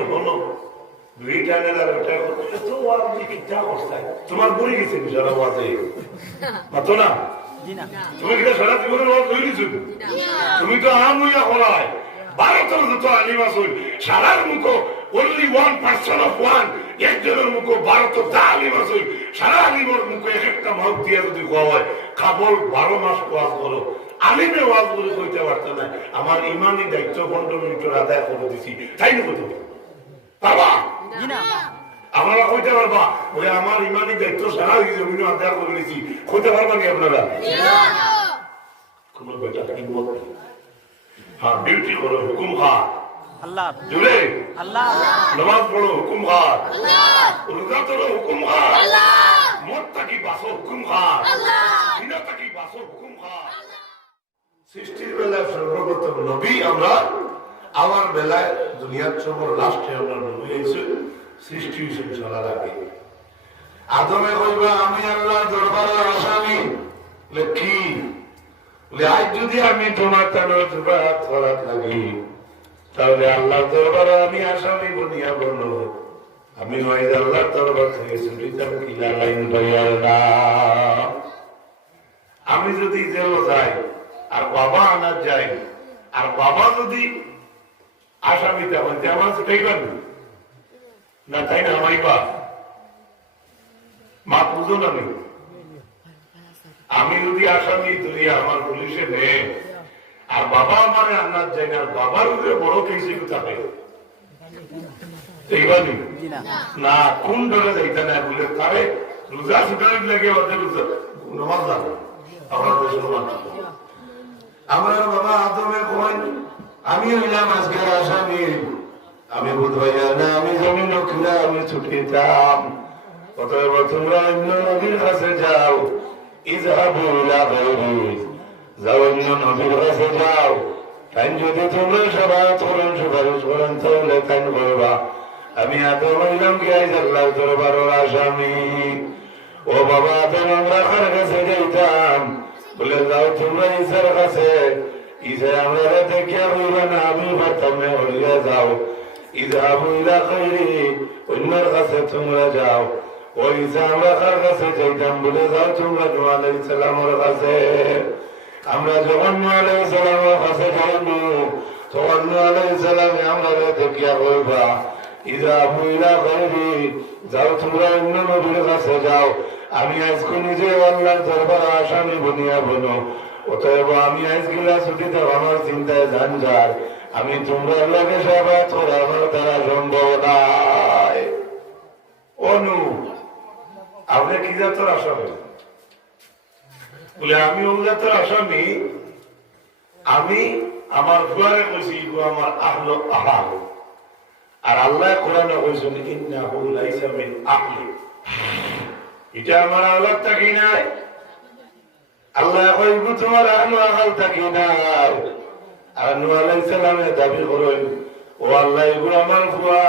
বলো দুই টানের আর ওটা করতে তো আপনি কিচ্ছা করছেন তোমার বুড়ি গেছে সারা বাজে মাতো না তুমি কি সারা জীবনের ওয়াজ হয়ে গেছো তুমি তো আমুইয়া হলাই ভারতের যত আলিম আসুন সারার মুখ only 1% of one একজনের মুখ ভারতের যা আলিম আসুন সারা আলিমের মুখে এক একটা মাউথ দিয়ে যদি খাওয়া হয় কাবল 12 মাস ওয়াজ করো আলিমে ওয়াজ বলে কইতে পারত না আমার ইমানি দায়িত্ব 15 মিনিটের আদায় করে দিছি তাই না কইতে বাবা আমরা কইতে পারবা বলে আমার ইমানি দায়িত্ব সারা জমিন আদায় করে দিছি কইতে পারবা কি আপনারা কোন বেটা হিম্মত হ্যাঁ ডিউটি করো হুকুম খা আল্লাহ জুড়ে আল্লাহ নামাজ পড়ো হুকুম খা আল্লাহ রোজা ধরো হুকুম খা আল্লাহ মত থাকি বাসো হুকুম খা আল্লাহ দিনা থাকি বাসো হুকুম খা সৃষ্টির বেলায় সর্বপ্রথম নবী আমরা আমার বেলায় দুনিয়ার সর্ব লাস্টে আমরা নবী হয়েছে সৃষ্টি হিসেবে চলার আগে আদমে কইবা আমি আল্লাহর দরবারে আসামি কি আজ যদি আমি তোমার করার লাগি তাহলে আল্লাহর দরবারে আমি আসামি বনিয়া বলো আমি নয় আল্লাহর দরবার থেকে ছুটিতাম কিলা লাইন পাইয়ার না আমি যদি জেল যাই আর বাবা আনার যাই আর বাবা যদি আসামিতে হইতে আমার ছুটাইবেন না তাই না আমাইবা মা বুঝো না আমি যদি আসামি তুই আমার পুলিশে নে আর বাবা আমার আন্নার যাই না বাবার উপরে বড় কেসি থাকে না কোন ধরে যাইতে না বলে তারে রোজা ছুটানোর লাগে ওদের নমাজ যাবে আমার দেশের মানুষ আমার বাবা আদমে কই আমি হইলাম আজকে আসামি আমি বোধ হইয়া না আমি জমিন কিনা আমি ছুটিতাম অতএব তোমরা অন্য নবীর কাছে যাও ইযহাবু ইলা গায়রি যাও অন্য নবীর কাছে যাও তাই যদি তোমরা শাফাআত করেন সুপারিশ করেন তাহলে তাই বলবা আমি আদম হইলাম কি আজ আল্লাহর দরবারের আসামি ও বাবা আদম আমরা কার কাছে যাইতাম বলে যাও তোমরা ঈসার কাছে ঈসা আমরা দেখিয়া হইবা না আমি ভাবতাম না হইয়া যাও ইযহাবু ইলা গায়রি অন্যের কাছে তোমরা যাও ও ঈসা আমরা কার কাছে যাইতাম বলে যাও তোমরা নূহ আলাইহিস সালামের কাছে আমরা যখন নূহ আলাইহিস সালামের কাছে যাইবো তখন নূহ আলাইহিস সালামে আমরা দেখিয়া হইবা ইযহাবু ইলা গায়রি যাও তোমরা অন্য নবীর কাছে যাও আমি আজকে নিজে আল্লাহর দরবারে আসামি বনিয়া বলো অতএব আমি আজকেলা ছুটিতে আমার চিন্তায় ঝঞ্ঝার আমি তোমরা আল্লাহকে শাফাআত করা আমার দ্বারা সম্ভব নাই অনু আপনি কি জাতের আসামি বলে আমি ওই জাতের আসামি আমি আমার দুয়ারে কইছি গো আমার আহল আহাল আর আল্লাহ কোরআনে কইছেন ইন্নাহু লাইসা মিন আহলি এটা আমার আওলাদ থাকি নাই আল্লাহ কইবো তোমার আহল আহাল থাকি নাই আর নূহ আলাইহিস সালামে দাবি করেন ও আল্লাহ এগুলো আমার ফুয়া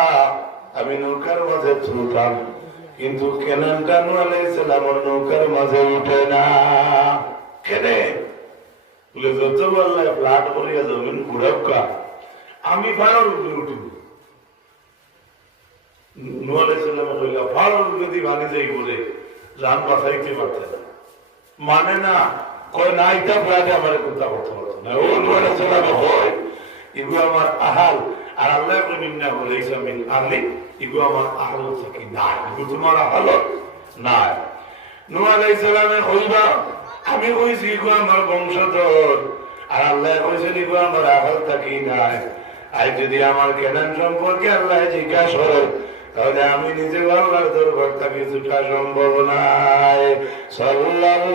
আমি নৌকার মাঝে চলতাম কিন্তু কেনানটা নূহ আলাইহিস সালামের নৌকার মাঝে উঠে না কেন বলে যত আল্লাহ প্লাট করিয়া জমিন ঘুরাবকা আমি ভাড়ার উপরে উঠিব নূহ আলাইহিস সালামে কইলা ভাড়ার যদি ভাঙি যাই বলে জান বাঁচাইতে পারতে না মানে না কয় না এটা প্লাটে আমার চিন্তা করতে পারতো না ও নূহ আলাইহিস সালামে হয় এগুলো আমার আহাল আর আল্লাহ মিন্না লাইসা মিন আহলি এগুলো আমার আহল থেকে না এগুলো তোমার আহল না নূহ আলাইহিস সালামে কইবা আমি কইছি এগুলো আমার বংশধর আর আল্লাহ কইছেন এগুলো আমার আহল থেকে নাই আর যদি আমার কেনান সম্পর্কে আল্লাহ জিজ্ঞাসা করে তাহলে আমি নিজে আল্লাহর দরবার থেকে ছুটা সম্ভব নাই সাল্লাল্লাহু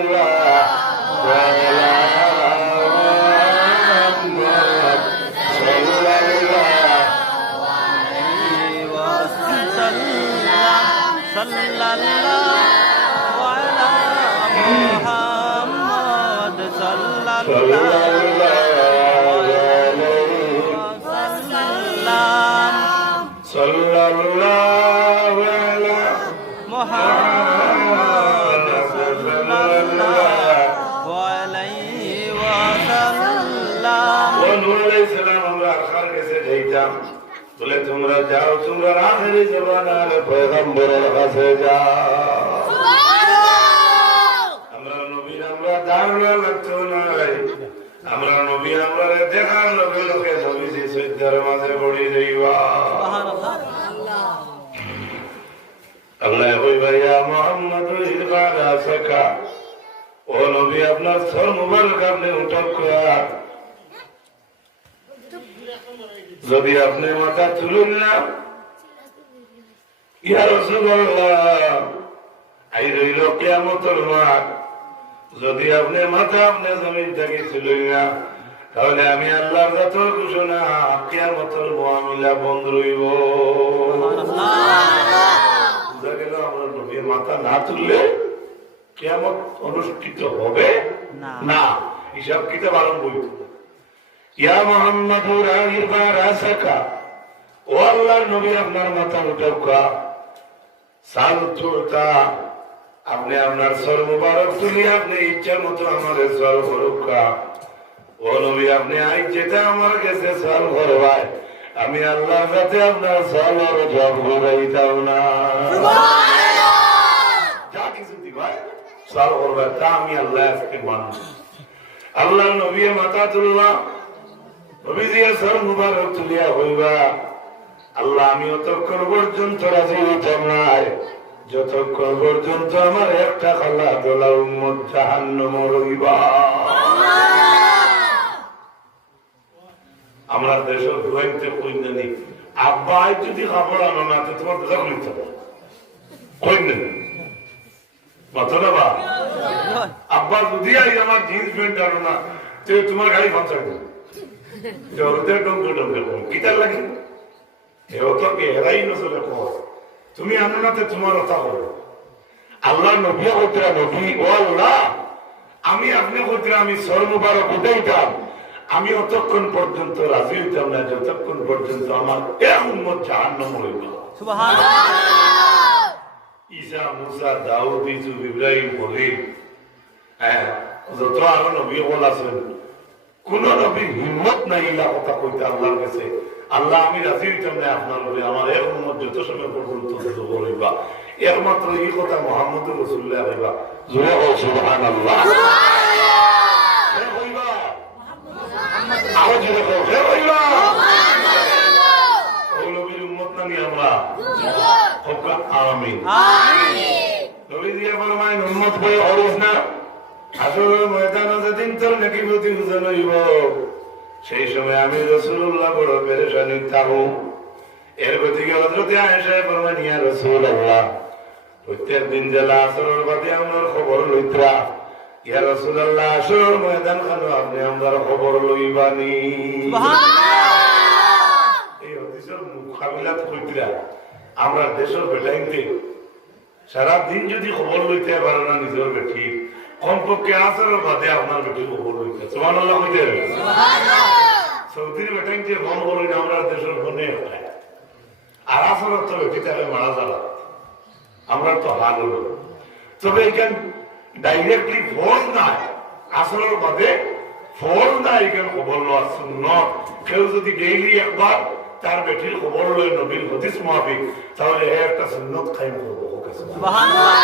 বলে তোমরা যাও তোমরা আখেরি জামানার পয়গম্বরের কাছে যাও। আমরা নবী আমরা ধারণা লাগতো নাই, আমরা নবী আমরা দেখার লগে লগে নবী যে সৈদ্ধার মাঝে পড়ে যাইবা। আল্লাহ কইবা ইয়া মুহাম্মদ ইরফান রাসাকা, ও নবী আপনার সর মুবারক আপনি উঠাক করা, যদি আপনি মাথা তুলুন না ইয়া রাসূলুল্লাহ আই রইল কিয়ামতের মাঠ, যদি আপনি মাথা আপনি জমিন থেকে তুলুন না তাহলে আমি আল্লাহর জাতর ঘোষণা কিয়ামতের মুআমিলা বন্ধ রইব। বুঝা গেল আমরা নবীর মাথা না তুললে কিয়ামত অনুষ্ঠিত হবে না, হিসাব কিতাব আরম্ভ হইত। ইয়া মুহাম্মাদু রাইবা রাসাকা, ও আল্লাহর নবী আপনার মাথা উঠাওকা, সাল তুরতা আপনি আপনার সর মুবারক তুলি আপনি ইচ্ছা মতো আমাদের সর করুকা। ও নবী আপনি আজ যেটা আমার কাছে সর করবাই আমি আল্লাহর কাছে আপনার সর জব করাইতাম না, যা কিছু দিবাই সর করবে তা আমি আল্লাহ আজকে মানুষ। আল্লাহ নবী মাথা তুলবা, নবী দিয়ে সর মুবারক তুলিয়া হইবা, আল্লাহ আমি অতক্ষণ পর্যন্ত রাজি হইতাম নাই যতক্ষণ পর্যন্ত আমার একটা খালা দোলা উম্মত জাহান্নামে রইবা। আমরা দেশের হুয়াইতে কই জানি আব্বা আই যদি খাবার আনো না তো তোমার দোলা খুলিতে হবে কই না মাথা না বা আব্বা যদি আই আমার জিন্স প্যান্ট আনো না তো তোমার গাড়ি ফাঁসাই দেবে জগতে টঙ্কে টঙ্কে কিতার লাগে এও তো এরাই নজরে কর তুমি আনো না তো তোমার কথা বলো। আল্লাহ নবী কইতরা নবী ও আল্লাহ আমি আপনি কইতরা আমি সর মুবারক উঠাইতাম আমি অতক্ষণ পর্যন্ত রাজি হইতাম না যতক্ষণ পর্যন্ত আমার এক উম্মত জাহান্নামে হইব। সুবহানাল্লাহ। ঈসা মুসা দাউদ ইউসুফ ইব্রাহিম খলিল হ্যাঁ যত আরো নবী বল আছেন কোন নবী হিম্মত নাই ইলা কথা কইতে আল্লাহর কাছে আল্লাহ আমি রাজি হইতাম না আপনার নবী আমার এক উম্মত যত সময় পর্যন্ত বলবা একমাত্র এই কথা মুহাম্মদুর রাসূলুল্লাহ কইবা জোরে ও সুবহানাল্লাহ। আরো জোরে কও হে কইবা ও নবীর উম্মত নানি আমরা ওকা আমিন আমিন। নবী দিয়া ফরমায় উম্মত হয়ে হরস না আসলে ময়দানে যেদিন তোর নাকি প্রতি বুঝানো হইব সেই সময় আমি রাসূলুল্লাহ বড় পেরেশানি থাকবো। এর প্রতি হযরত আয়েশা ফরমান ইয়া রাসূলুল্লাহ প্রত্যেক দিন জেলা আসরের বাদে আমার খবর লইত্রা ইয়া রাসূলুল্লাহ আসরের ময়দান খানো আপনি আমার খবর লইবানি। সুবহানাল্লাহ। এই হাদিসের মুকাবিলাত কইত্রা আমরা দেশের বেটাইতে সারা দিন যদি খবর লইতে পারে না নিজের বেটি কমপক্ষে আসরের বাদে আপনার বেটি খবর লইতে সুবহানাল্লাহ কইতে সুবহানাল্লাহ। সৌদির বেটাইতে ফোন করি না আমরা দেশের ফোনে আর আসরের তো বেটি তাহলে মারা যাবে আমরা তো হাল হলো। তবে এখানে ডাইরেক্টলি ফোন নাই আসরের বাদে ফোন নাই এখানে খবর লওয়া সুন্নাত। কেউ যদি ডেইলি একবার তার বেটির খবর লয় নবীর হাদিস মোতাবেক তাহলে একটা সুন্নাত কায়েম করব সুবহানাল্লাহ।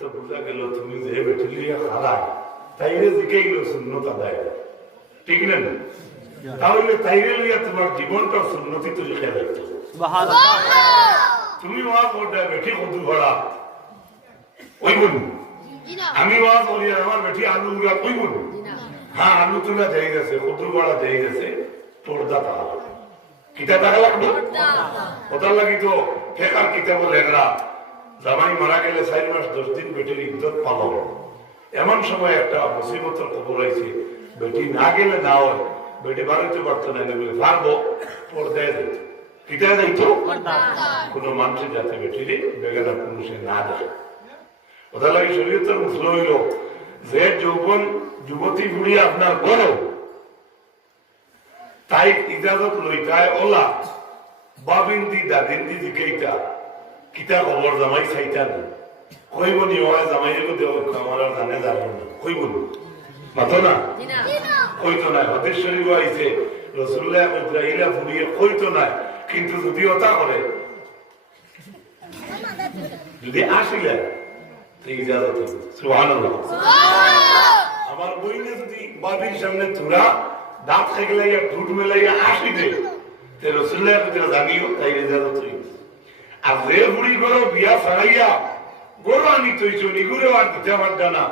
তো বুঝা গেল তুমি যে বেটি লিয়া হারায় তাইরে জিকাইল সুন্নাত আদায় ঠিক না তাহলে তাইরে লিয়া তোমার জীবনটা সুন্নতি তো লিখে রাখতে সুবহানাল্লাহ। তুমি ওয়াজ করতে বেটি কদু ভরা ওই বলু আমি ওয়াজ করি আমার বেটি আলু উড়া কই বলু হ্যাঁ আলু তুলা যাই গেছে কদু ভরা যাই গেছে পর্দা তাহলে কিতা টাকা লাগবে ওটার লাগি তো ফেকার কিতাব লেখা জামাই মারা গেলে 4 মাস 10 দিন বেটির ইজ্জত পালো। এমন সময় একটা মুসিবতের খবর আইছে বেটি না গেলে না হয় বেটি বাড়িতে পারতো না বলে পারবো পর্দায় দিত কিতা দিত কোন মানুষের যাতে বেটিরে বেগানা পুরুষে না দেয়। ওটার লাগি শরীয়তের মুসল হইল যে যৌবন যুবতী বুড়ি আপনার বড় তাই ইজাজত লইতায় ওলা বাবিন্দি দাদিন্দি জিকেইতা কিতা খবর জামাই চাইতান কইব নি হয় জামাই দেও আমার জানে যাবে না কইব মাথো না কইতো না হাদিস শরীফ আইছে রাসূলুল্লাহ ইসরাঈলা ফুরিয়ে কইতো না কিন্তু যদি ওটা করে যদি আসিলে আমার বইনে যদি বাবির সামনে তোরা দাঁত থেকে লাইয়া ঠুট মেলাইয়া আসি দে রসুল্লাহ জানিও তাই আর যে বুড়ি করো বিয়া ছাড়াইয়া গরু আনি তৈছ নিগুড়েও আর দিতে আমার জানা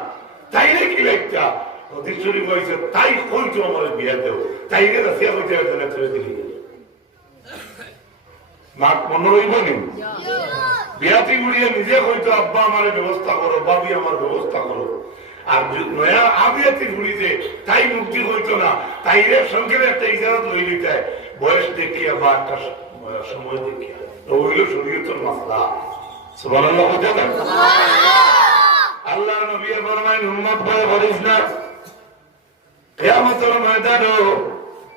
তাই রে কি লাগতা ওদের শরীর হয়েছে তাই কইতো আমার বিয়া দেও তাই রে রাশিয়া হইতে না ছেড়ে দিলি মা মনে রইব নি বিয়াতি বুড়িয়ে নিজে হইতো আব্বা আমার ব্যবস্থা করো বাবি আমার ব্যবস্থা করো আর নয়া আবিয়াতি বুড়িতে তাই মুক্তি হইতো না তাই রে সঙ্গে একটা ইজারত লই নিতে বয়স দেখিয়া বা একটা সময় দেখিয়া ওইগুলো শরীয়তের মাসলা সুবহানাল্লাহ বলতে না আল্লাহ নবী ফরমায় উম্মত ভয় করিস না কিয়ামতের ময়দানে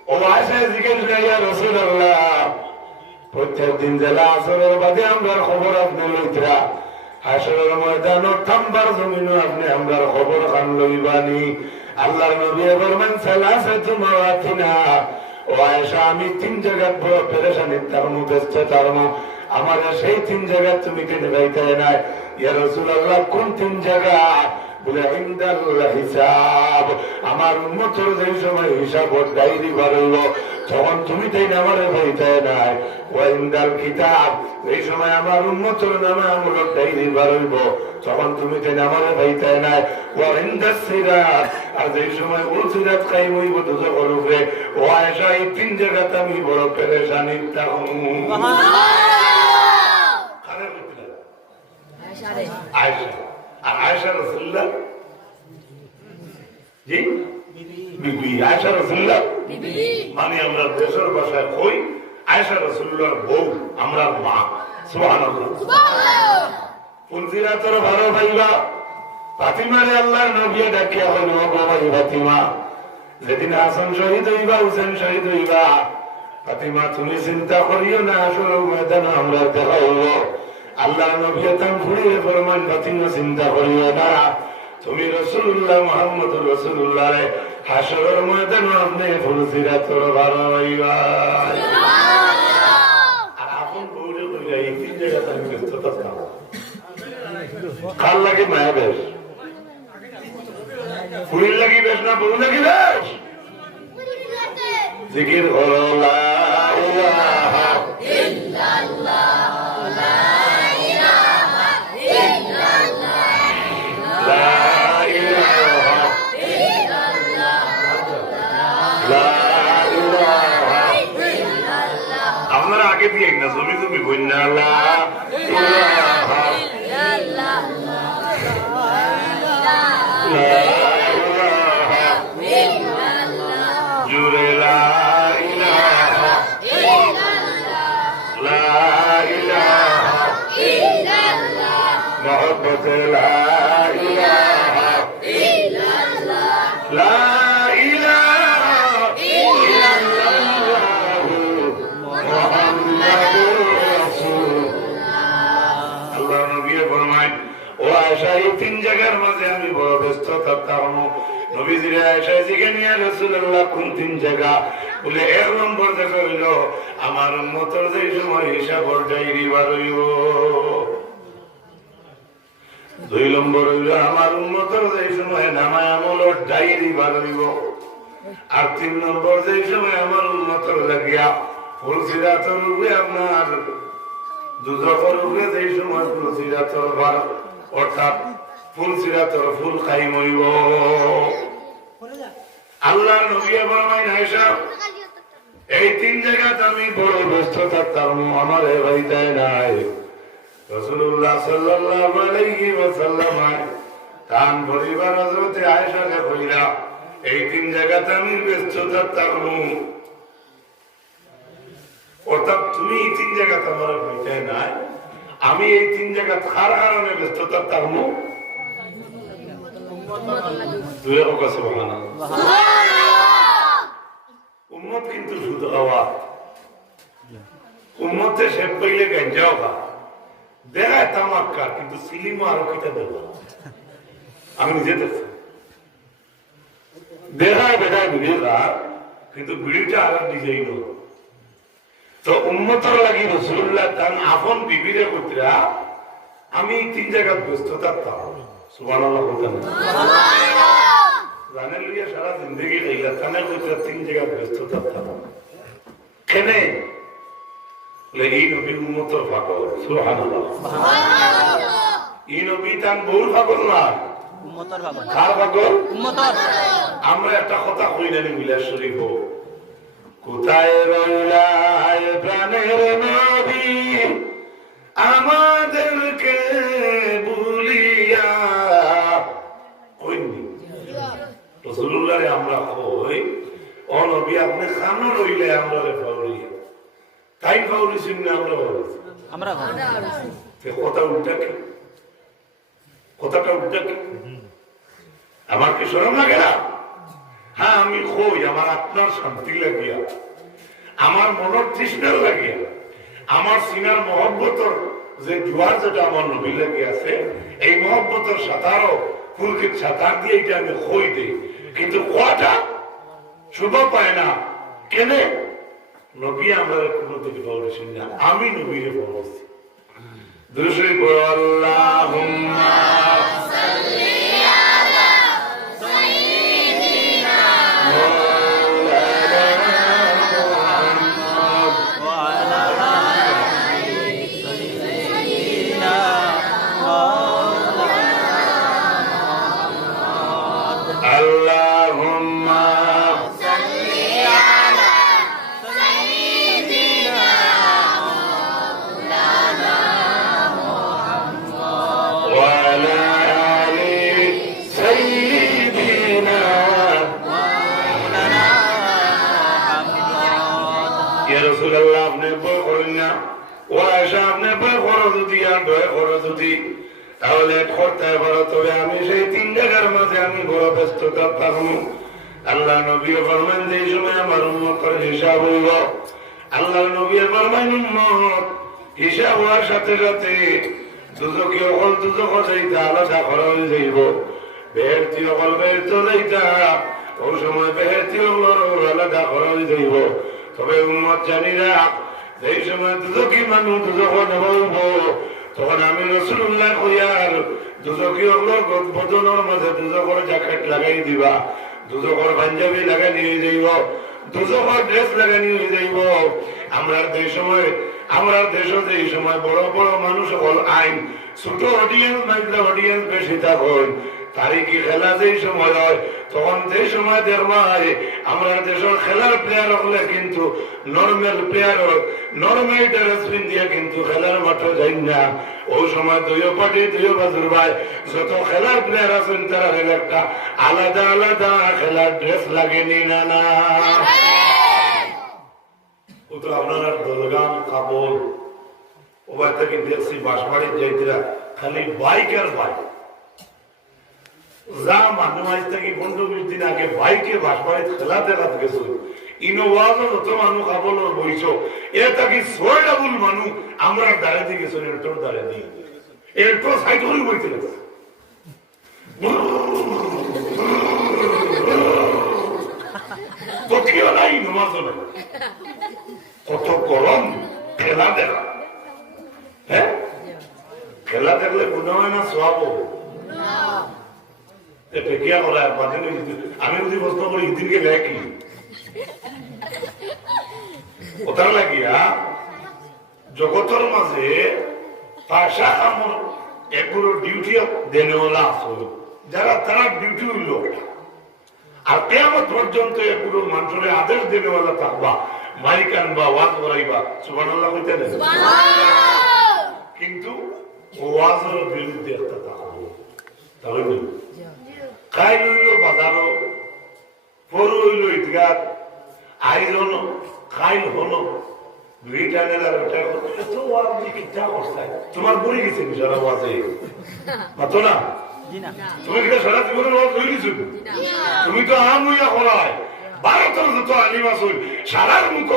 ও আয়েশা জিজ্ঞেস করে ইয়া রাসূলুল্লাহ প্রত্যেক দিন জেলা আসরের বাদে আমরা খবর আপনি লইতরা হাসরের ময়দানে থামবার জমিনে আপনি আমরা খবর খান লইবানি আল্লাহর নবী ফরমান সালাসাতু মাওয়াতিনা ও আয়েশা আমি তিন জায়গা বড় পেরেশানির তারমু ব্যস্ত তারমু আমার সেই তিন জায়গা তুমি কেন যাইতে না ইয়া রাসূলুল্লাহ কোন তিন জায়গা বলে ইনদাল্লাহ হিসাব আমার উম্মতের যেই সময় হিসাব ডায়েরি বাড়ল তখন তুমি তাই নামারে যাইতে না ওয়া ইনদাল কিতাব এই সময় আমার উম্মতের নামে আমল ডায়েরি বাড়ব তখন তুমি তাই নামারে যাইতে না ওয়া ইনদাস সিরাত আর যেই সময় ওই সিরাত কায়েম হইব দুজো করবে ও আয়েশা এই তিন জায়গাতে আমি বড় পেরেশানি থাকুম আয়েশা আর আয়েশা রাসূলুল্লাহ জি বিবি আয়েশা রাসূলুল্লাহ বিবি মানে আমরা দেশের ভাষায় কই আয়েশা রাসূলুল্লাহর বউ আমরা মা সুবহানাল্লাহ সুবহানাল্লাহ ফুলজিরাতের ভালো ভাইবা ফাতিমারে আল্লাহর নবী ডাকিয়া হইল ও ভাই ফাতিমা যেদিন হাসান শহীদ হইবা হুসেন শহীদ হইবা ফাতিমা তুমি চিন্তা করিও না আসলে ময়দানে আমরা দেখা হইব আল্লাহ নবী তাম ঘুরিয়ে ফরমান ফাতিমা চিন্তা করিও না তুমি রাসূলুল্লাহ মুহাম্মদুর রাসূলুল্লাহ হাসরের ময়দানে আপনি ফুলজিরাতের ভালো হইবা সুবহানাল্লাহ আর আপন বউরে কইলা এই তিন জায়গাতে আমি ব্যস্ততা থাকব কাল লাগে মায়া বেশ ফুল লাগি বেশ না বউ লাগি বেশ জিকির করো লা ইলাহা ইল্লাল্লাহ লা ইলাহা ইল্লাল্লাহ লা ইলাহা ইল্লাল্লাহ লা ইলাহা ইল্লাল্লাহ আপনারা আগে দিয়ে না জমি জমি বন্যা লা ইলাহা ইল্লাল্লাহ লা ইলাহা ইল্লাল্লাহ জুরে লা ইলাহা ইল্লাল্লাহ লা ইলাহা ইল্লাল্লাহ মুহাম্মদ লা ইলাহা ইল্লাল্লাহ লা ইলাহা ইল্লাল্লাহ মুহাম্মাদুর রাসূলুল্লাহ আল্লাহ নবী ফরমায় ও আয়েশা এই তিন জায়গার মাঝে আমি বড় ব্যস্ত থাকতাম নবীজি আয়েশা জিজ্ঞেস নিয়া রাসূলুল্লাহ কোন তিন জায়গা বলে এক নম্বর দেখা হইল আমার উম্মতের যে সময় হিসাব ডায়েরি বার হইব দুই নম্বর হইল আমার উম্মতের যে সময় নামায় আমল ডায়েরি বার হইব আর তিন নম্বর যে সময় আমার উম্মতের লাগিয়া ফুলসিরাতের উপরে আপনার দুজকের উপরে যে সময় ফুলসিরাতের বার অর্থাৎ ফুলসিরাতের ফুল কায়েম হইব আল্লাহ নবী ফরমায় আয়েশা এই তিন জায়গাতে আমি বড় ব্যস্ত থাকতাম আমার ভাইতে নাই রাসূলুল্লাহ সাল্লাল্লাহু আলাইহি ওয়াসাল্লাম তান পরিবার হযরত আয়েশাকে কইরা এই তিন জায়গাতে আমি ব্যস্ত থাকতাম অর্থাৎ তুমি এই তিন জায়গাতে আমার ভাইতে নাই আমি এই তিন জায়গা কার কারণে ব্যস্ত থাকতাম উম্মত কিন্তু শুধু হওয়া উম্মতে সে পাইলে গাঞ্জাও খা দেখায় তামাক্কা কিন্তু সিলিমও আরো কিটা দেব আমি নিজে দেখছি দেখায় বিড়িটা কিন্তু বিড়িটা আর ডিজাইন তো উম্মতর লাগি রাসূলুল্লাহ তান আপন বিবিরে কইরা আমি 3 জায়গায় ব্যস্ত থাকতাম সুবহানাল্লাহ বলতেন সুবহানাল্লাহ জানেন লিয়া সারা জিন্দেগি লাইলা তানে কইরা 3 জায়গায় ব্যস্ত থাকতাম কেনে এই নবী উম্মতর পাগল সুবহানাল্লাহ সুবহানাল্লাহ এই নবী তান বহু পাগল না উম্মতর পাগল কার পাগল উম্মতর আমরা একটা কথা কই জানি মিলাদ শরীফ কোথায় রইলা প্রাণের নবী আমাদেরকে ভুলিয়া কইনি রাসূলুল্লাহরে আমরা কই ও নবী আপনি খানো রইলে আমরা রে ফাউরিয়া তাই ফাউরি শুননা আমরা তে কথা উল্টা কি কথাটা উল্টা কি আমার কি শরম লাগে না হ্যাঁ আমি কই আমার আপনার শান্তি লাগিয়া আমার মনের তৃষ্ণার লাগিয়া আমার সিনার মহব্বতর যে জোয়ার যেটা আমার নবী লাগে আছে এই মহব্বতর সাঁতারও ফুলকির সাঁতার দিয়ে এটা আমি কই দিই কিন্তু কোয়াটা শুভ পায় না কেন নবী আমরা কোনো দিকে বলছি না আমি নবীরে বলছি দুরূদ পড়ো আল্লাহুম্মা সাল্লি আলা সাইয়্যিদিনা তাহলে করতে পারো তবে আমি সেই 3 জায়গার মাঝে আমি বড় ব্যস্ততা পাবো আল্লাহ নবী ফরমান যে সময় আমার উম্মতের হিসাব হইব আল্লাহ নবী ফরমান উম্মত হিসাব হওয়ার সাথে সাথে দুজকে অকল দুজক যাইতা আলাদা করা হয়ে যাইব বেহেরতি অকল বেহেরত যাইতা ওই সময় বেহেরতি আলাদা করা হয়ে যাইব তবে উম্মত জানি রাখ যেই সময় দুজকি মানুষ দুজক নেব তখন আমি রাসূলুল্লাহ কইয়ার দুজকি বদনের মাঝে দুজকের জ্যাকেট লাগাই দিবা দুজকের পাঞ্জাবি লাগাই নিয়ে যাইব দুজকের ড্রেস লাগাই নিয়ে যাইব আমরা দেশ যে সময় বড় বড় মানুষ হল আইন ছোট অডিয়েন্স মাইজলা অডিয়েন্স বেশি থাকুন তারিখি খেলা যেই সময় হয় তখন যে সময় দেখবাই আমরা দেশের খেলার প্লেয়ার হলে কিন্তু নর্মাল প্লেয়ার নর্মাল ড্রেস পিন্ধিয়া কিন্তু খেলার মাঠে যাই না ওই সময় দুইও পার্টি দুইও বাজুর ভাই যত খেলার প্লেয়ার আছেন তারা একটা আলাদা আলাদা খেলার ড্রেস লাগেনি না না ও তো আপনার দলগাম কাপড় ওবার থেকে দেখছি বাঁশবাড়ির যাইতিরা খালি বাইক আর বাইক যা মানুষ আজ থেকে 15-20 দিন আগে বাইকে বাঁশবাড়ি খেলা দেখাতে গেছিল ইনোভাজও যত মানুষ কাপড় বইছ এ থাকি 6 ডাবল মানুষ আমরা দাঁড়িয়ে দিয়ে গেছিল এরটোর দাঁড়িয়ে দিয়ে এরটো সাইড করে বইতে গেছে তথিও নাই নমাজও নাই কত গরম খেলা দেখা হ্যাঁ খেলা দেখলে গুণ হয় না সব আমি যদি প্রশ্ন করি ইদিনকে দেখি ওটার লাগিয়া জগতের মাঝে পাশা আমার এগুলো ডিউটি দেনেওয়ালা আসল যারা তারা ডিউটি হইল আর কেমন পর্যন্ত এগুলো মানুষের আদেশ দেনেওয়ালা থাকবা মাইক আনবা ওয়াজ করাইবা সুবহানাল্লাহ কইতে না কিন্তু ওয়াজের বিরুদ্ধে একটা থাকবো তাহলে খাইল হইল বাজারও পরু হইল ইটগাত আইরন খাইল হলো তোমার বড়ি গেছে সারা ওয়াজে মাতো না তুমি কি সারা জীবনের ওয়াজ হয়ে গেছো তুমি তো আম হইয়া করায় ভারতের যত আলিম আসুন সারার মুখ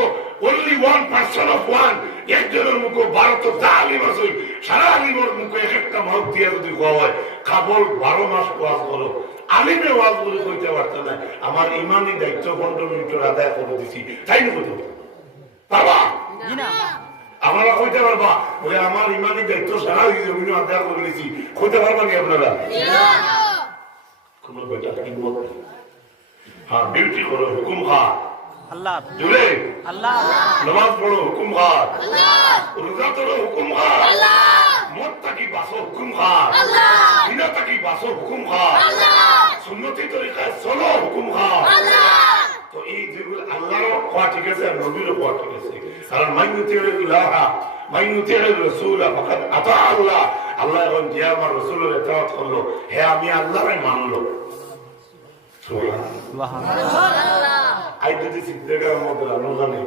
only 1% of one একজনের মুখ ভারতের যা আলিম আসুন সারা আলিমের মুখে এক একটা মাউথ দিয়ে যদি খাওয়া হয় খাবল 12 মাস ওয়াজ করো আলিমে ওয়াজ বলে কইতে পারত না আমার ইমানি দায়িত্ব 15 মিনিটের আদায় করে দিছি তাই না কইতে বাবা জি না আমরা কইতে পারবা ওই আমার ইমানি দায়িত্ব সারা জমিন আদায় করে নিয়েছি কইতে পারবা কি আপনারা কোন বেটা কিনবো হ্যাঁ ডিউটি করো হুকুম খা আল্লাহ জুড়ে আল্লাহ নামাজ পড়ো হুকুম খা আল্লাহ রোজা তোলো হুকুম খা আল্লাহ মদ তাকি বাসো হুকুম খা আল্লাহ বিনা তাকি বাসো হুকুম খা আল্লাহ সুন্নতি তরিকায় চলো হুকুম খা আল্লাহ তো এই যেগুলো আল্লাহরও কোয়া ঠিক আছে আর নবীরও কোয়া ঠিক আছে কারণ মাইনুতির ইলাহা মাইনুতির রাসূল ফাকাদ আতা আল্লাহ আল্লাহ এবং যে আমার রাসূলের ইতাআত করলো হে আমি আল্লাহরই মানলো সুবহানাল্লাহ সুবহানাল্লাহ আই যদি সিদ্ধের মধ্যে আলোচনা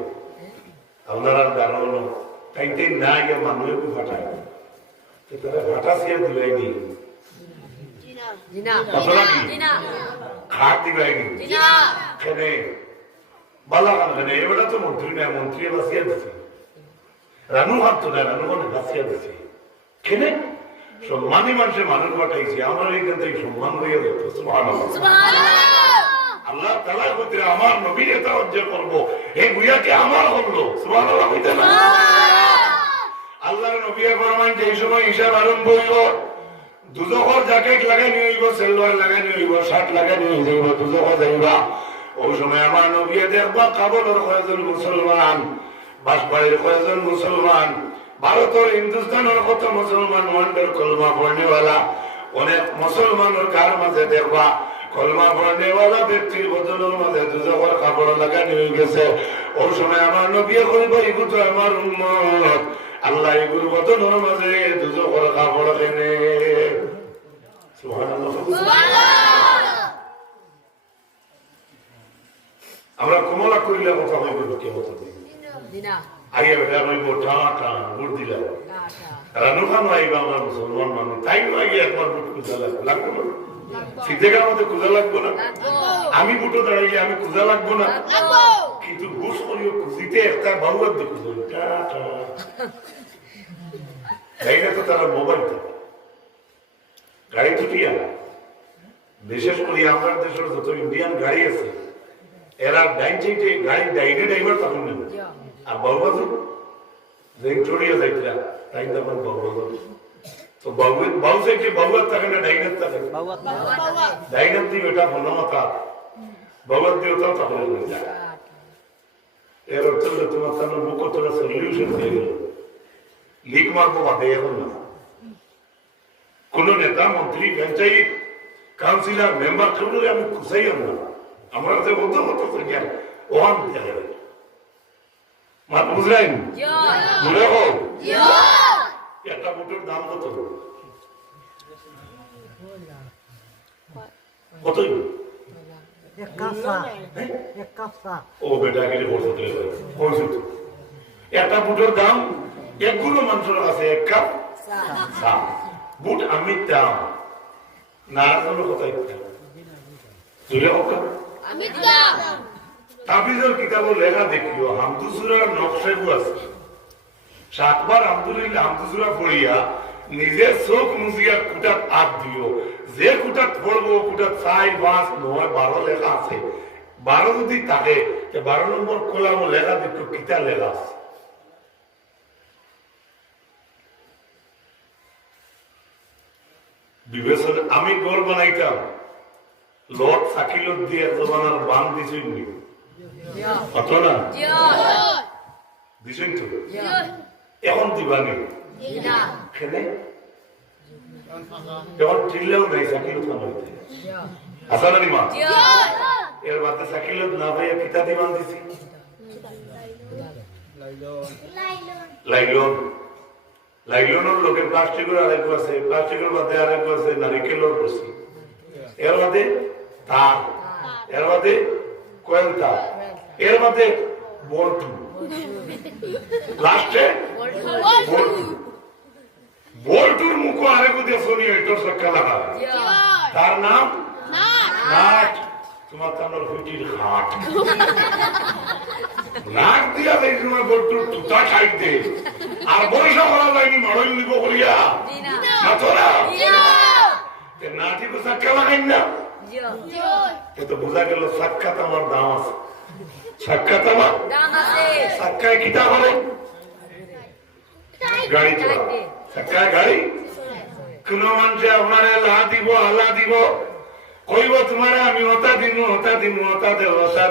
আল্লাহর দারুণ তাইতে না গিয়ে মানুষের ফাটায় তো তারা ফাটাসিয়া দিলাইনি জিনা কতটা কি জিনা খাট দিলাইনি জিনা কেনে বালাগান কেনে এবারে তো মন্ত্রী না মন্ত্রী বাসিয়া দিছে রানু হাত তো না রানু মানে বাসিয়া দিছে কেনে সম্মানী মানুষে মানুষ পাঠাইছে আমার এইখান থেকে সম্মান হয়ে যেত সুবহানাল্লাহ সুবহানাল্লাহ আল্লাহ তাআলা কইতে আমার নবীর তাওজ্জে করব এই গুয়াকে আমার হলো সুবহানাল্লাহ কইতে না আল্লাহর নবী ফরমান যে সময় হিসাব আরম্ভ হইল দুজখর জ্যাকেট লাগানি হইব সেলওয়ার লাগানি হইব শার্ট লাগানি হইব দুজখর যাইবা ওই সময় আমার নবী দেখবা কাবুলের কয়েকজন মুসলমান বাসবাড়ির কয়েকজন মুসলমান ভারতের হিন্দুস্তানের কত মুসলমান মন্ডল কলমা পড়নেওয়ালা অনেক মুসলমানের গার মাঝে দেখবা কলমা পড়নেওয়ালা ব্যক্তির বদলের মাঝে দুজখর কাপড় লাগানি হয়ে গেছে ওই সময় আমার নবী কইব এগুলো তো আমার উম্মত আল্লাহ এগুলো বদলের মাঝে দুজখর কাপড় কেনে সুবহানাল্লাহ আমরা কমলা করিলে কথা হইব কে হতো জিনা আইয়া বেটা হইব টান টান ভোট দিলা রানু খান আইবা আমার মুসলমান মানুষ তাই নয় গিয়ে একবার ভোট খুঁজা লাগবে না সিদ্ধেকার মধ্যে খুঁজা লাগবো না আমি ভোটও দাঁড়াইলে আমি খুঁজা লাগবো না কিন্তু ঘুষ করিও খুঁজিতে একটা বাবুয়ার দিয়ে খুঁজো তাই না তো তারা মোবাইল থাকে গাড়ি ছুটিয়া বিশেষ করে আমার দেশের যত ইন্ডিয়ান গাড়ি আছে এরা ডাইন সাইডে গাড়ি ডাইনে ড্রাইভার তখন নেবে আর বাবু যে চড়িয়ে যাইতরা তাই তখন বাবু তো বাবু সাইডে বাবুয়ার থাকে না ডাইনের থাকে ডাইনের দিয়ে ওটা ভালো মাথা বাবুয়ার দিয়ে ওটাও তখন এর অর্থ হলো তোমার তার মুখ তোরা সলিউশন হয়ে গেল লিক মারবো বাদে এখন না কোন নেতা মন্ত্রী পঞ্চায়েত কাউন্সিলর মেম্বার কেউ আমি খুশাই না আমরা যে বলতে হতো ওহান দেওয়া যাবে মাত বুঝলেন বুঝে হোক একটা বুটের দাম কত কতই ও বেটা গেলে বলতে একটা বুটের দাম একগুলো মানুষের আছে এক কাপ বুট আমি দাম না কথা জুড়ে হোক তাবিজের কিতাব লেখা দেখিও হামদুসুরার নকশাগু আছে 7 বার আলহামদুলিল্লাহ হামদুসুরা পড়িয়া নিজের চোখ মুজিয়া কুটাত হাত দিও যে কুটাত পড়বো কুটাত 4 5 9 12 লেখা আছে 12 যদি থাকে 12 নম্বর কলাম লেখা দেখো কিতা লেখা আছে বিবেচনা আমি গোল বানাইতাম লট সাকিলত দিয়ে জমানার বান দিছই নি কত না দিছই তো এখন দিবানি খেলে যখন ঠিললেও নাই সাকিলত বানাইতে আসা না মা এর বাদে সাকিলত না ভাইয়া কিতা দিবান দিছি লাইলন লাইলনের লোকে প্লাস্টিকের আরেক আছে প্লাস্টিকের বাদে আরেক আছে নারিকেলের রশি এর বাদে তার এর বাদে কোয়েল তার এর বাদে বল্টু লাস্টে বল্টুর মুখ আরেক দিয়ে শুনি এটার সক্কা লাগা তার নাম নাট তোমার তানোর ফুটির হাট নাক দিয়া দেই সময় বল্টুর তুতা খাইতে আর বৈশা করা যায়নি মড়ল নিব করিয়া না তোরা নাটি তো সাক্কা লাগাই না তো বোঝা গেল সাক্ষাৎ আমার দাম আছে সাক্ষাৎ আমার দাম আছে সাক্ষায় কিতা করে গাড়ি চলা সাক্ষায় গাড়ি কোন মানুষে আপনার লা দিব আল্লাহ দিব কইব তোমার আমি ওটা দিন ওটা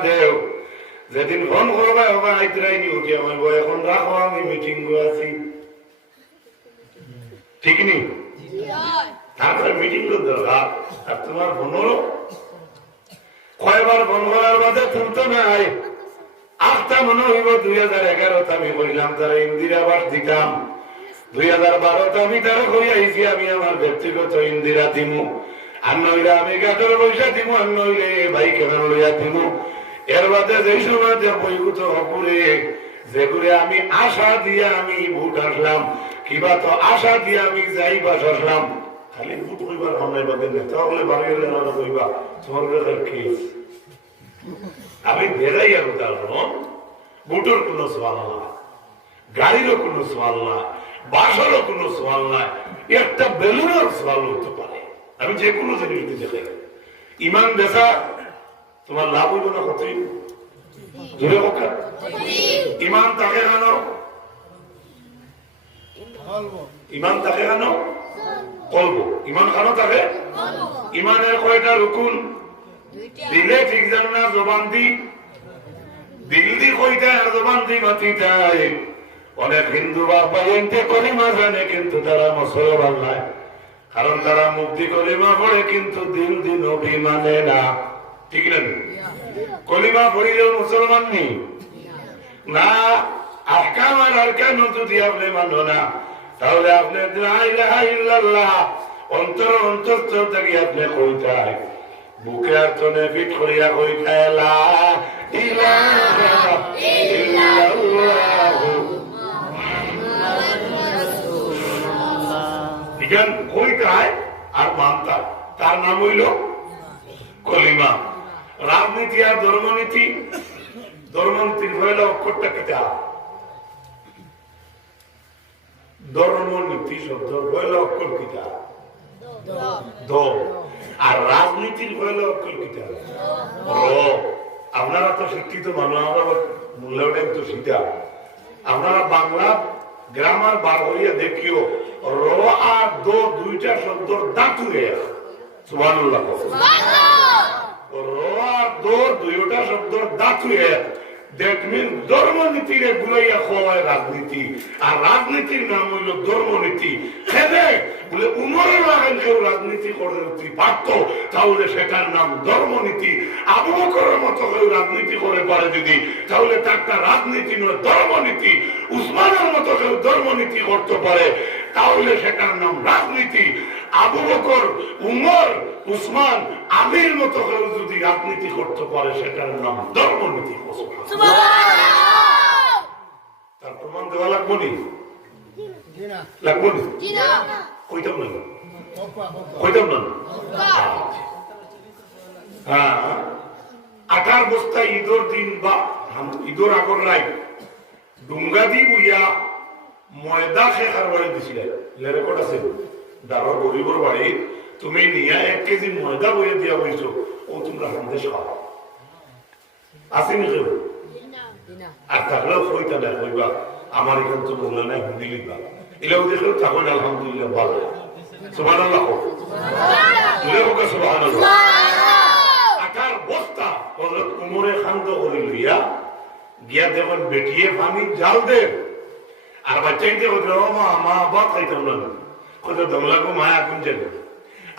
দেও যেদিন ফোন করবা ওবা আইতরাই নি উঠে আমার বই এখন রাখো আমি মিটিং আছি ঠিক নি তারপরে মিটিং করতে দরকার আর তোমার ফোনও কয়বার ফোন করার বাদে তুলতো নাই আটটা মনে হইব 2011 আমি বললাম তারা ইন্দিরা আবাস দিতাম 2012 আমি তারা কই আইছি আমি আমার ব্যক্তিগত ইন্দিরা দিমু আর নইলে আমি গাছের পয়সা দিমু আর নইলে ভাই কেন লইয়া দিমু এর বাদে যে সময় বইগুত হকুরে যেগুলো আমি আশা দিয়ে আমি ভোট আসলাম কিবা তো আশা দিয়ে আমি যাই বাস আসলাম খালি ভোট কইবার ভাবনাই বাদে নেতা হলে বাড়ি হলে না কইবা তোমার কেস আমি বেড়াই আর উদাহরণ ভোটের কোন সওয়াল না গাড়িরও কোন সওয়াল না বাসেরও কোন সওয়াল না একটা বেলুনের সওয়াল হতে পারে আমি যে কোনো জিনিস দিতে চাই ইমান বেচা তোমার লাভ হইব না কতই জোরে কথা ইমান তাকে আনো ইমান তাকে আনো কলব ইমান খানো তাকে ইমানের কয়টা রুকুন দিলে ঠিক জান না জবান দি দিল দি কইটা আর জবান দি মাতিটাই অনেক হিন্দু বাবা এনতে কলিমা জানে কিন্তু তারা মুসলমান নয় কারণ তারা মুক্তি কলিমা পড়ে কিন্তু দিল দিন অভিমানে না ঠিক না কলিমা পড়িলেও মুসলমান নেই না আহকাম আর আরকান যদি আপনি মানো না তাহলে আপনি লা ইলাহা ইল্লাল্লাহ অন্তর থেকে আপনি কইতাই বুকে আর তনে পিঠ করিয়া কইতাই লা ইলাহা ইল্লাল্লাহ ইগান কইতাই আর মানতা তার নাম হইল কলিমা রাজনীতি আর ধর্মনীতির হইল অক্ষরটা কিতা ধর্মনীতি শব্দ হইল অক্ষর কিতা আর রাজনীতির হইল অক্ষর কিতা আপনারা তো শিক্ষিত মানুষ আমরা মূল্যায়ন তো শিখা আপনারা বাংলা গ্রামার বার হইয়া দেখিও র আর দুইটা শব্দ দাঁতু সুবহানাল্লাহ দুইটা শব্দ দাঁতু দ্যাট মিন ধর্মনীতিরে গুলাইয়া খাওয়ায় রাজনীতি আর রাজনীতির নাম হইল ধর্মনীতি খেদে বলে উমরের লাগান কেউ রাজনীতি করতে পারত তাহলে সেটার নাম ধর্মনীতি আবু বকরের মতো কেউ রাজনীতি করে পারে যদি তাহলে তারটা রাজনীতি নয় ধর্মনীতি উসমানের মতো কেউ ধর্মনীতি করতে পারে তাহলে সেটার নাম রাজনীতি আবু বকর উমর উসমান আলীর মতো কেউ যদি রাজনীতি করতে পারে সেটার নাম ধর্মনীতি তার প্রমাণ দেওয়া লাগবো নি লাগবো নি কইতাম না হ্যাঁ 18 বস্তা ঈদর দিন বা ঈদর আগর রাই ডুঙ্গা দি বুইয়া ময়দা শেখার বাড়ি দিছিল রেকর্ড আছে দারো গরিবর বাড়ি তুমি নিয়ে 1 কেজি ময়দা বইয়ে দিয়া বইছো ও তোমরা সন্দেশ খাও আসেনি কেউ আর থাকলেও কইতা না কইবা আমার এখান তো বললে না হিন্দি লিখবা এলাও দেখলেও থাকুন আলহামদুলিল্লাহ ভালো সুবহানাল্লাহ সুবহানাল্লাহ 18 বস্তা হযরত উমরে খান্ত করে লিয়া গিয়া দেখুন বেটিয়ে পানি জাল দে আর বাচ্চাইতে বলল মা বাপ খাইতাম না কত দমলাগো মা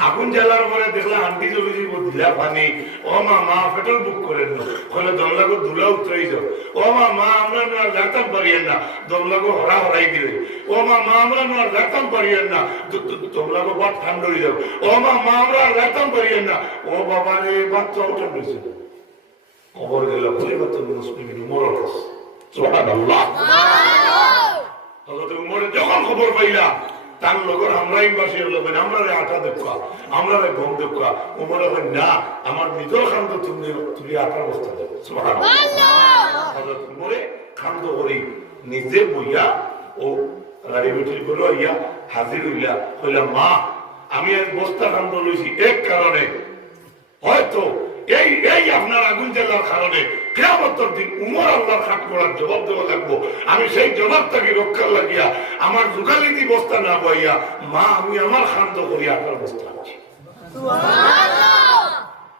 আগুন জ্বালার পরে দেখলাম আন্টি জমি দিলা পানি ও মা পেট্রোল বুক করেন না কলে দমলাগো ধুলা উতরাই যাও ও মা আমরা রাখতাম পারিয়েন না দমলাগো হরা হরাই দিলে ও মা আমরা রাখতাম পারিয়েন না দমলাগো বাদ ঠান্ডা হয়ে যাও ও মা আমরা রাখতাম পারিয়েন না ও বাবা রে বাচ্চা উঠে রয়েছে খবর গেল পরিবর্তন মুসলিম উমরের কাছে সুবহানাল্লাহ হযরত উমরে যখন খবর পাইলা তার লোকের আমরাই বাসী হলো আমরা আটা দেখা আমরা গম দেখা উমরে না আমার নিজের খান্দ তুলি 18 বস্তা দেব সুবহানাল্লাহ উমরে খান্দ করি নিজে বইয়া ও গাড়ি বিক্রি করে ইয়া হাজির হইলা কইলাম মা আমি এক বস্তা খান্দ লইছি এক কারণে হয়তো এই আপনার আগুন জ্বালার কারণে কিয়ামতের দিন উমর আল্লাহর হাত করার জবাব দেওয়া লাগবো। আমি সেই জবাবটাকে রক্ষা লাগিয়া আমার জুগালিতি বস্তা না বইয়া মা আমি আমার খান্ত করিয়া আপনার বস্তা আনছি।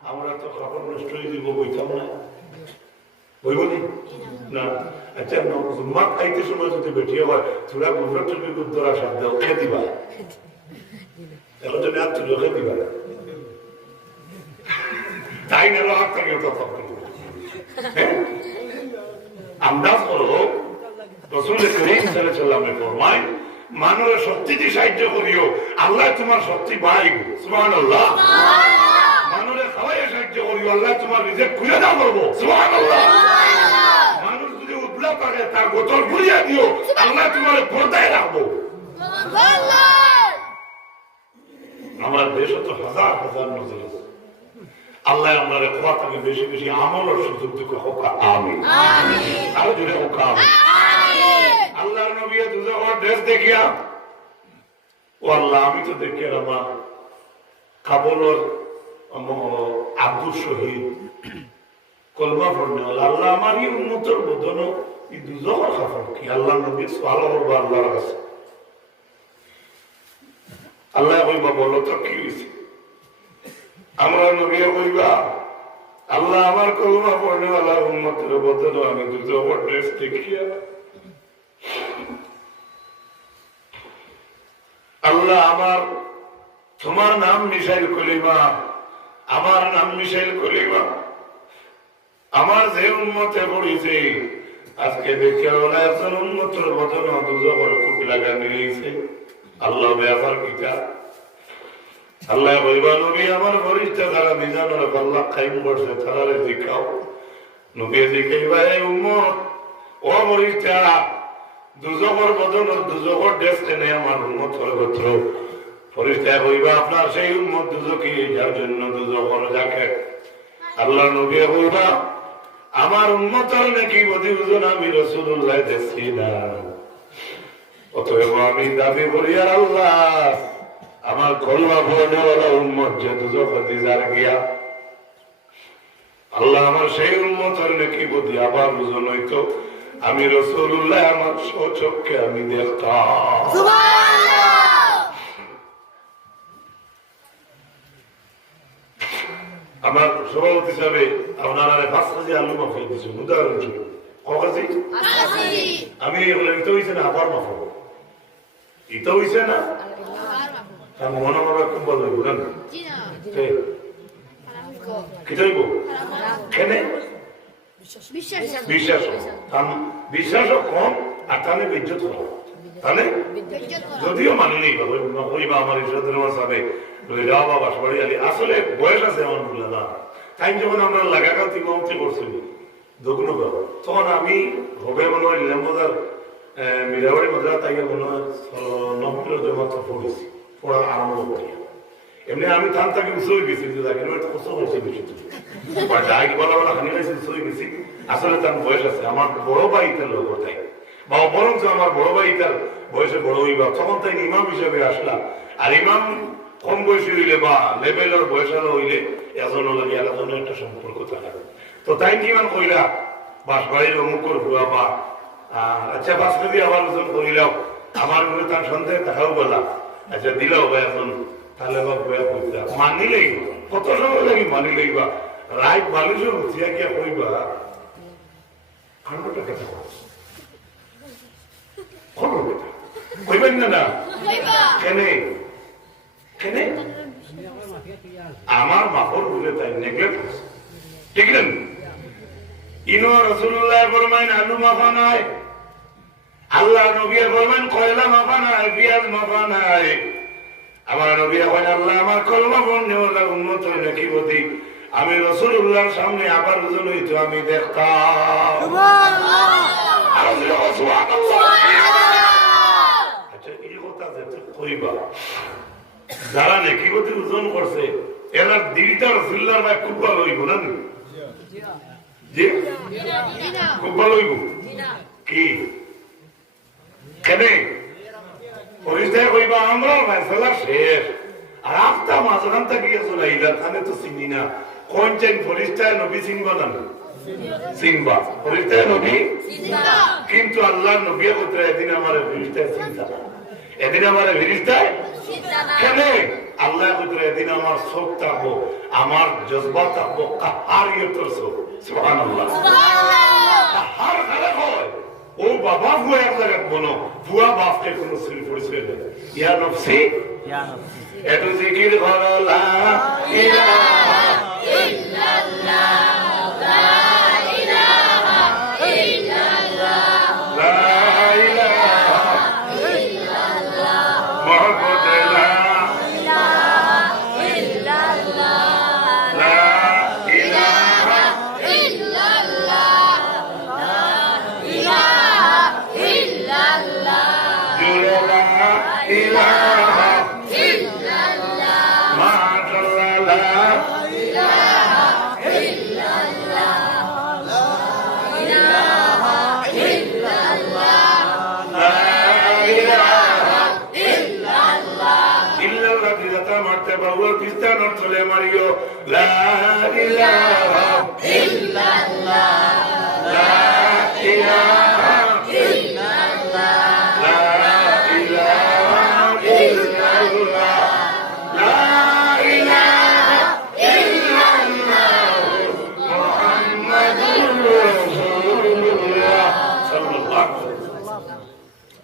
আমরা তো খবর নষ্ট হয়ে দিব বইতাম না, বইব না? আচ্ছা মাঠ খাইতে সময় যদি বেঠিয়ে হয় তোরা গুজরা চুপি গুদ্দরা শব্দ খেয়ে দিবা, এখন যদি আর তুলো খেয়ে দিবা তাই না হাত থাকে আন্দাজ করো রাসূল করিম সাল্লাল্লাহু আলাইহি ওয়াসাল্লামের ফরমান মানুষের শক্তিতে সাহায্য করিও, আল্লাহ তোমার শক্তি বাড়াইব। সুবহানাল্লাহ। মানুষের খাওয়াই সাহায্য করিও, আল্লাহ তোমার রিজিক খুলে দাও করবো। সুবহানাল্লাহ। মানুষ যদি উবলা পারে তার গোতর ঘুরিয়ে দিও, আল্লাহ তোমার পর্দায় রাখবো। আমার দেশে তো হাজার হাজার নজর আছে। আল্লাহ আমরা খোয়া থেকে বেশি বেশি আমল আর সুযোগ দিকে হোক। আমিন। আরো জোরে হোক। আল্লাহর নবী দুজনের ড্রেস দেখিয়া ও আল্লাহ আমি তো দেখি আমার কাবুলর আব্দুল শহীদ কলমা পড়নে আল্লাহ আমার এই উন্মতের বোধন এই দুজনের খাফর কি আল্লাহ নবী সওয়াল করবো আল্লাহর কাছে। আল্লাহ কইবা বলো তো কি হয়েছে? আমরা নবী কইবা আল্লাহ আমার কলমা পড়নে আল্লাহ উন্মতের বোধন আমি দুজনের ড্রেস দেখিয়া আল্লাহ আমার তোমার নাম মিশাইল কলিমা, আমার নাম মিশাইল কলিমা আমার যে উন্মতে পড়েছে আজকে দেখে ওরা একজন উন্মতের বদন দুজনের কুট লাগা নিয়েছে। আল্লাহ ব্যাপার কিটা আল্লাহ বলবা নবী আমার বরিষ্ঠা যারা মিজানোর আল্লাহ কায়েম করছে তারা দেখাও। নবী দেখাইবা এই উম্মত ও বরিষ্ঠা দুজনের বদন দুজনের ড্রেস টেনে আমার উন্মতের গোত্র ফরিস্তা হইবা আপনার সেই উম্মত দুজকি যার জন্য দুজনের জ্যাকেট। আল্লাহ নবী হইবা আমার উন্মতের নাকি বদি বুঝুন আমি রাসূলুল্লাহ দেখছি না, অতএব আমি দাবি করি আর আল্লাহ আমার কলমা পড়নেওয়ালা উম্মত যে দুজকে যার গিয়া আল্লাহ আমার সেই উম্মতের নাকি বদি আবার বুঝুন হইতো আমি রাসূলুল্লাহ আমার স্বচক্ষে আমি দেখতাম। আমার সভাপতি হিসাবে আপনারা 5 কেজি আলু মাফিয়ে দিচ্ছেন উদাহরণস্বরূপ। কজি আমি ইতো হয়েছে না আবার মাফাবো, ইতো হয়েছে না মনে মনে খুব ভালো বুঝলেন কি চাইব কেনে বিশ্বাস বিশ্বাস কম আর তাহলে বিদ্যুৎ কম তাহলে যদিও মানি নেই বা আমার ঈশ্বরের সাথে বাসবাড়ি আলী আসলে বয়স আছে এমন বলে না তাই যখন আমরা লাগাকাতি মন্ত্রী করছিল দক্ষিণ তখন আমি হবে মনে হয় ইলামবাজার মিরাবাড়ি মজা তাই মনে হয় 9 মাত্র পড়েছি পড়া আরম্ভ করি। এমনি আমি থান তাকে উৎসব গেছি কষ্ট হয়েছে বেশি ডাইক বলা বলা হানি গেছি উৎসব গেছি। আসলে তার বয়স আছে আমার বড় ভাই তার লোক তাই বা বরঞ্চ আমার বড় ভাই তার বয়সে বড় হইবা তখন তাই ইমাম হিসেবে আসলাম। আর ইমাম কম বয়সী হইলে বা লেভেলের বয়সালো হইলে এজনও লাগে আরেকজনের একটা সম্পর্ক থাকে। তো তাই কি ইমান কইলা বাস বাড়ির অমুকর হুয়া বা আচ্ছা বাস যদি আবার ওজন করিলাও আমার মনে তার সন্দেহ তাহাও বলা আচ্ছা দিলাও বা এখন তাহলে বা বয়া কইতা মানিলেই কত সময় লাগে মানিলেই বা রায় বালিশের উঠিয়া গিয়া কইবা খান্ডটা কথা খবর কথা কইবেন না না কেনে কেনে আমার মাফর বলে তাই নেগলেক্ট ঠিক না ইনো রাসূলুল্লাহ ফরমায়েন আলু মাফা নাই, আল্লাহ নবী ফরমায়েন কয়লা মাফা নাই, পেঁয়াজ মাফা নাই। আমার নবী কয় আল্লাহ আমার কলমা পড়নেওয়ালা উম্মত হইলে কি বলি আমি রাসূলুল্লাহর সামনে আবার ওজন হইতো আমি দেখতাম। সুবহানাল্লাহ আর সুবহানাল্লাহ। আচ্ছা এই কথা যেটা কইবা যারা নেকি গতি ওজন করছে এরা দিলটা রাসূলুল্লাহর ভাই খুব ভালো হইব না জি খুব ভালো হইব কি কেনে পরিচয় কইবা আমরা ফেসলা শেষ আর আপনার মাঝখান থেকে গিয়ে চলে এইলা তাহলে তো চিনি না কোন চেন পরিচয় নবী সিংহ না চিনবা ফেরেশতা নবী জিনা কিন্তু আল্লাহর নবী বলতে এদিন আমার ফেরেশতা চিন্তা এদিন আমার ফেরেশতা জিনা কেন আল্লাহ বলতে এদিন আমার চোখ থাকবো আমার জজবা থাকবো কাহারিয়তের চোখ সুবহানাল্লাহ কাহার খারাপ হয় ও বাবা বুয়া এক জায়গায় বলো বুয়া বাপকে কোনো সিল পরিচয় নেই ইয়া নফসি এত জিকির করো লা ইলাহা ইল্লাল্লাহ লা ইলাহা ইল্লাল্লাহ লা ইলাহা ইল্লাল্লাহ মুহাম্মদ লা ইলাহা ইল্লাল্লাহ লা ইলাহা ইল্লাল্লাহ লা ইলাহা ইল্লাল্লাহ জুরে লা ইলাহা ইল্লাল্লাহ মাশাআল্লাহ লা ইলাহা ইল্লাল্লাহ লা ইলাহা ইল্লাল্লাহ লা ইলাহা ইল্লাল্লাহ ইল্লাল্লাহ দিদাতা মারতে বাবুর পিস্তান চলে মারিও লা ইলাহা ইল্লাল্লাহ লা ইলাহা ইল্লাল্লাহ লা ইলাহা ইল্লাল্লাহ লা ইলাহা ইল্লাল্লাহ মুহাম্মাদুর রাসূলুল্লাহ সাল্লাল্লাহু আলাইহি ওয়াসাল্লাম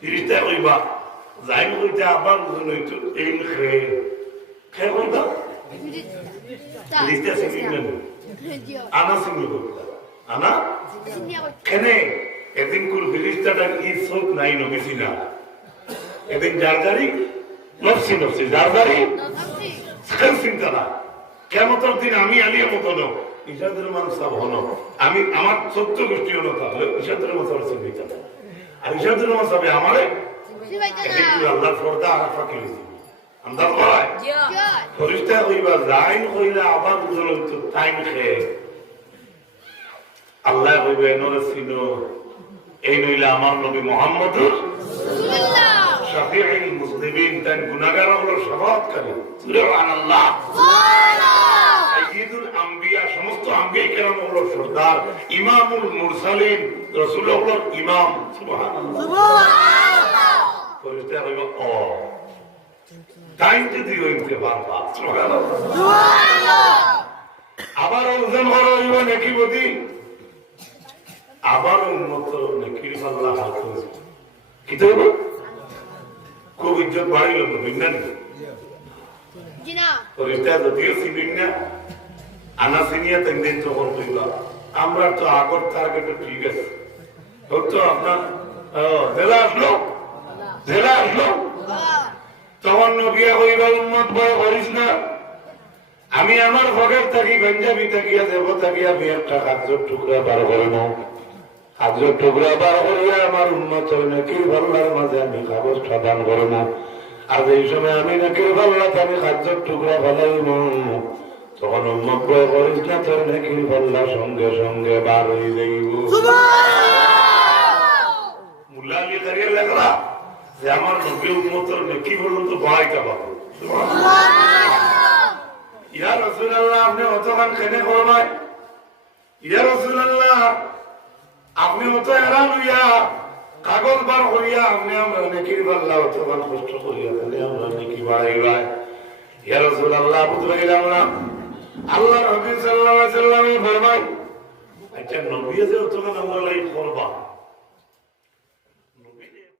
ইরিতা কইবা যাই কইতে আবার বুঝুন হইতো এই খেয়ে খেয়ে কইবা লিস্টে সিগনেল আনা সিগনেল আনা কেনে এদিন কুল ফিরিস্তাটার ই চোখ নাই নগেছি না এদিন জারজারি নফসি নফসি জারজারি সেখান চিন্তা না কেমতর দিন আমি আলিয়া মতো নো ইসাদের মানুষ সব হন আমি আমার সত্য গোষ্ঠী হলো তাহলে ইসাদের মতো চিন্তা না আর ইসাদের মতো হবে আমারে এদিন তুই আল্লাহর পর্দা আর ফাঁকি হয়েছি আন্দাজ করায় ফরিস্তা হইবা যাইন হইলে আবার বুঝল হইতো টাইম খেয়ে আল্লাহ হইবে এনরে ছিল এই নইলে আমার নবী মুহাম্মদুর শাফিউল মুসলিমিন তান গুনাহগার হলো শাফাআতকারী সুবহানাল্লাহ সাইয়্যিদুল আম্বিয়া সমস্ত আম্বিয়া কেরাম হলো সরদার ইমামুল মুরসালিন রাসূল হলো ইমাম সুবহানাল্লাহ ফরিস্তা হইবা ও টাইমতে দিও ইনতে বারবা সুবহানাল্লাহ আবার ওজন হলো হইবা নাকি বদি আবার উন্নত নেকির পাল্লা হাত হয়েছে কি তো হলো খুব ইজ্জত বাড়িল বিজ্ঞানী পরিষ্কার যদিও চিনিন না আনা চিনিয়া তেমনি তখন কইবা আমরা তো আগর টার্গেট ঠিক আছে হতো আপনার জেলা আসলো তখন নবিয়া কইবা উন্মত ভয় করিস না আমি আমার ভগের থাকি গঞ্জাবি থাকিয়া দেব থাকিয়া আমি একটা কাজের টুকরা বার করে নাও কাজের টুকরা বার করিয়া আমার উন্নত নাকির পাল্লার মাঝে আমি কাগজটা দান করে নাও আর এই সময় আমি নাকির পাল্লাতে আমি কাজের টুকরা ফেলাই নাও তখন উন্মত ভয় করিস না তোর নাকির পাল্লা সঙ্গে সঙ্গে বার হয়ে যাইব মুল্লালি করিয়া লাগলা যে আমার নবী উন্মতর নাকি বলুন তো ভয়টা পাবো ইয়া রাসূলুল্লাহ আপনি অতখান কেনে করবাই ইয়া রাসূলুল্লাহ আপনি অত এরান হইয়া কাগজ বার করিয়া আপনি আমরা নেকির পাল্লা অতখান কষ্ট করিয়া তাহলে আমরা নেকি বাড়াইবাই ইয়া রাসূলুল্লাহ বুঝলাম না আল্লাহ নবী সাল্লাল্লাহু আলাইহি ওয়াসাল্লাম ফরমান আচ্ছা নবী যে অতখান আমরা লাই করবা